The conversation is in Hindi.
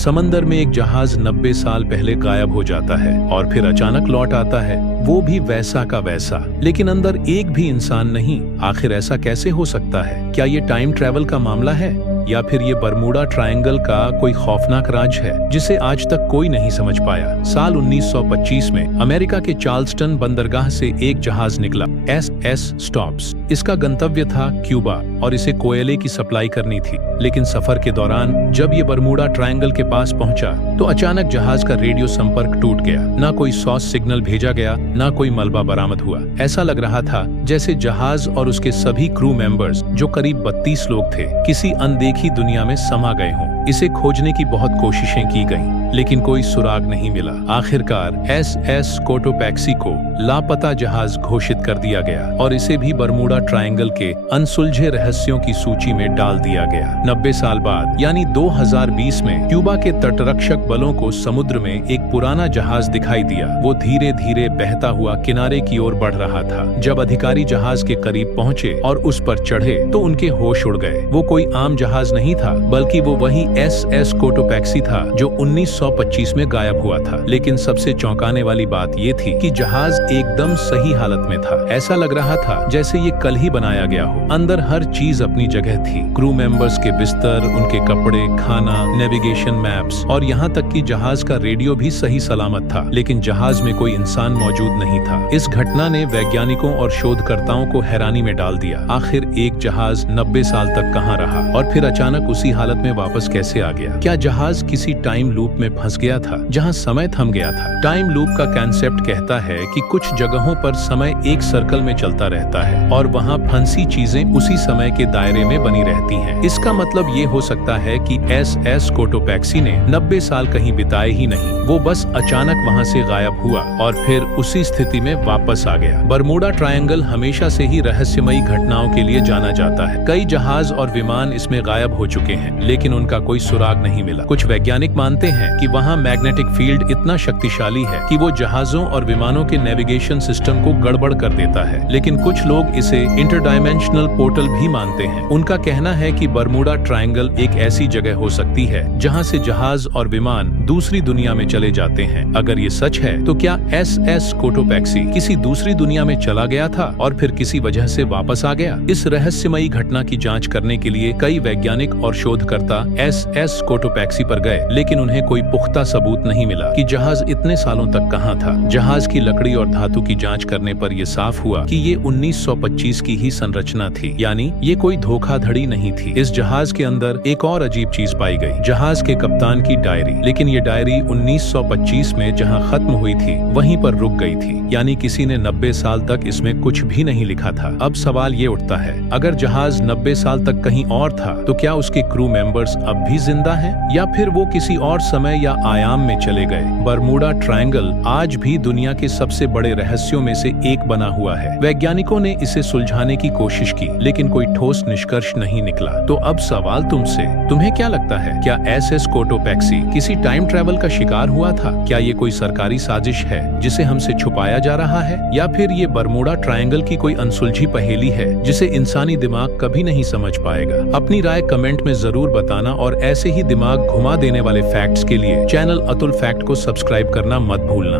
समंदर में एक जहाज 90 साल पहले गायब हो जाता है और फिर अचानक लौट आता है, वो भी वैसा का वैसा, लेकिन अंदर एक भी इंसान नहीं। आखिर ऐसा कैसे हो सकता है? क्या ये टाइम ट्रैवल का मामला है या फिर ये बरमूडा ट्रायंगल का कोई खौफनाक राज है जिसे आज तक कोई नहीं समझ पाया? साल 1925 में अमेरिका के चार्ल्सटन बंदरगाह से एक जहाज निकला, SS स्टॉप्स। इसका गंतव्य था क्यूबा और इसे कोयले की सप्लाई करनी थी। लेकिन सफर के दौरान जब ये बरमूडा ट्रायंगल के पास पहुंचा तो अचानक जहाज का रेडियो संपर्क टूट गया। ना कोई सॉस सिग्नल भेजा गया, ना कोई मलबा बरामद हुआ। ऐसा लग रहा था जैसे जहाज और उसके सभी क्रू मेंबर्स, जो करीब 32 लोग थे, किसी अनदेखी दुनिया में समा गए हों। इसे खोजने की बहुत कोशिशें की गईं, लेकिन कोई सुराग नहीं मिला। आखिरकार SS कोटोपैक्सी को लापता जहाज घोषित कर दिया गया और इसे भी बरमूडा ट्रायंगल के अनसुलझे रहस्यों की सूची में डाल दिया गया। 90 साल बाद यानी 2020 में क्यूबा के तटरक्षक बलों को समुद्र में एक पुराना जहाज दिखाई दिया। वो धीरे धीरे बहता हुआ किनारे की ओर बढ़ रहा था। जब अधिकारी जहाज के करीब पहुंचे और उस पर चढ़े तो उनके होश उड़ गए। वो कोई आम जहाज नहीं था, बल्कि वो वही SS कोटोपैक्सी था जो 1925 में गायब हुआ था। लेकिन सबसे चौंकाने वाली बात ये थी कि जहाज एकदम सही हालत में था। ऐसा लग रहा था जैसे ये कल ही बनाया गया हो। अंदर हर चीज अपनी जगह थी। क्रू मेंबर्स के बिस्तर, उनके कपड़े, खाना, नेविगेशन मैप्स और यहाँ तक कि जहाज का रेडियो भी सही सलामत था। लेकिन जहाज में कोई इंसान मौजूद नहीं था। इस घटना ने वैज्ञानिकों और शोधकर्ताओं को हैरानी में डाल दिया। आखिर एक जहाज 90 साल तक कहाँ रहा और फिर अचानक उसी हालत में वापस कैसे आ गया? क्या जहाज किसी टाइम लूप में फंस गया था जहां समय थम गया था? टाइम लूप का कंसेप्ट कहता है कि कुछ जगहों पर समय एक सर्कल में चलता रहता है और वहां फंसी चीजें उसी समय के दायरे में बनी रहती हैं। इसका मतलब ये हो सकता है कि SS कोटोपैक्सी ने 90 साल कहीं बिताए ही नहीं, वो बस अचानक वहां से गायब हुआ और फिर उसी स्थिति में वापस आ गया। बरमूडा ट्रायंगल हमेशा से ही रहस्यमयी घटनाओं के लिए जाना जाता है। कई जहाज और विमान इसमें गायब हो चुके हैं, लेकिन उनका कोई सुराग नहीं मिला। कुछ वैज्ञानिक मानते हैं कि वहां मैग्नेटिक फील्ड इतना शक्तिशाली है कि वो जहाजों और विमानों के नेविगेशन सिस्टम को गड़बड़ कर देता है। लेकिन कुछ लोग इसे इंटरडायमेंशनल पोर्टल भी मानते हैं। उनका कहना है कि बरमूडा ट्रायंगल एक ऐसी जगह हो सकती है जहां से जहाज और विमान दूसरी दुनिया में चले जाते हैं। अगर ये सच है तो क्या SS कोटोपैक्सी किसी दूसरी दुनिया में चला गया था और फिर किसी वजह से वापस आ गया? इस रहस्यमयी घटना की जांच करने के लिए कई वैज्ञानिक और शोधकर्ता SS कोटोपैक्सी पर गए, लेकिन उन्हें कोई पुख्ता सबूत नहीं मिला कि जहाज इतने सालों तक कहां था। जहाज की लकड़ी और धातु की जांच करने पर यह साफ हुआ कि ये 1925 की ही संरचना थी, यानी ये कोई धोखाधड़ी नहीं थी। इस जहाज के अंदर एक और अजीब चीज पाई गई, जहाज के कप्तान की डायरी। लेकिन ये डायरी 1925 में जहां खत्म हुई थी वहीं पर रुक गई थी, यानी किसी ने 90 साल तक इसमें कुछ भी नहीं लिखा था। अब सवाल ये उठता है, अगर जहाज 90 साल तक कहीं और था तो क्या उसके क्रू मेंबर्स अब भी जिंदा हैं या फिर वो किसी और समय या आयाम में चले गए? बरमूडा ट्रायंगल आज भी दुनिया के सबसे बड़े रहस्यों में से एक बना हुआ है। वैज्ञानिकों ने इसे सुलझाने की कोशिश की, लेकिन कोई ठोस निष्कर्ष नहीं निकला। तो अब सवाल तुमसे, तुम्हें क्या लगता है, क्या SS कोटोपैक्सी किसी टाइम ट्रैवल का शिकार हुआ था? क्या ये कोई सरकारी साजिश है जिसे हमसे छुपाया जा रहा है, या फिर ये बरमूडा ट्रायंगल की कोई अनसुलझी पहेली है जिसे इंसानी दिमाग कभी नहीं समझ पाएगा? अपनी राय कमेंट में जरूर बताना और ऐसे ही दिमाग घुमा देने वाले फैक्ट्स के लिए चैनल अतुल फैक्ट को सब्सक्राइब करना मत भूलना।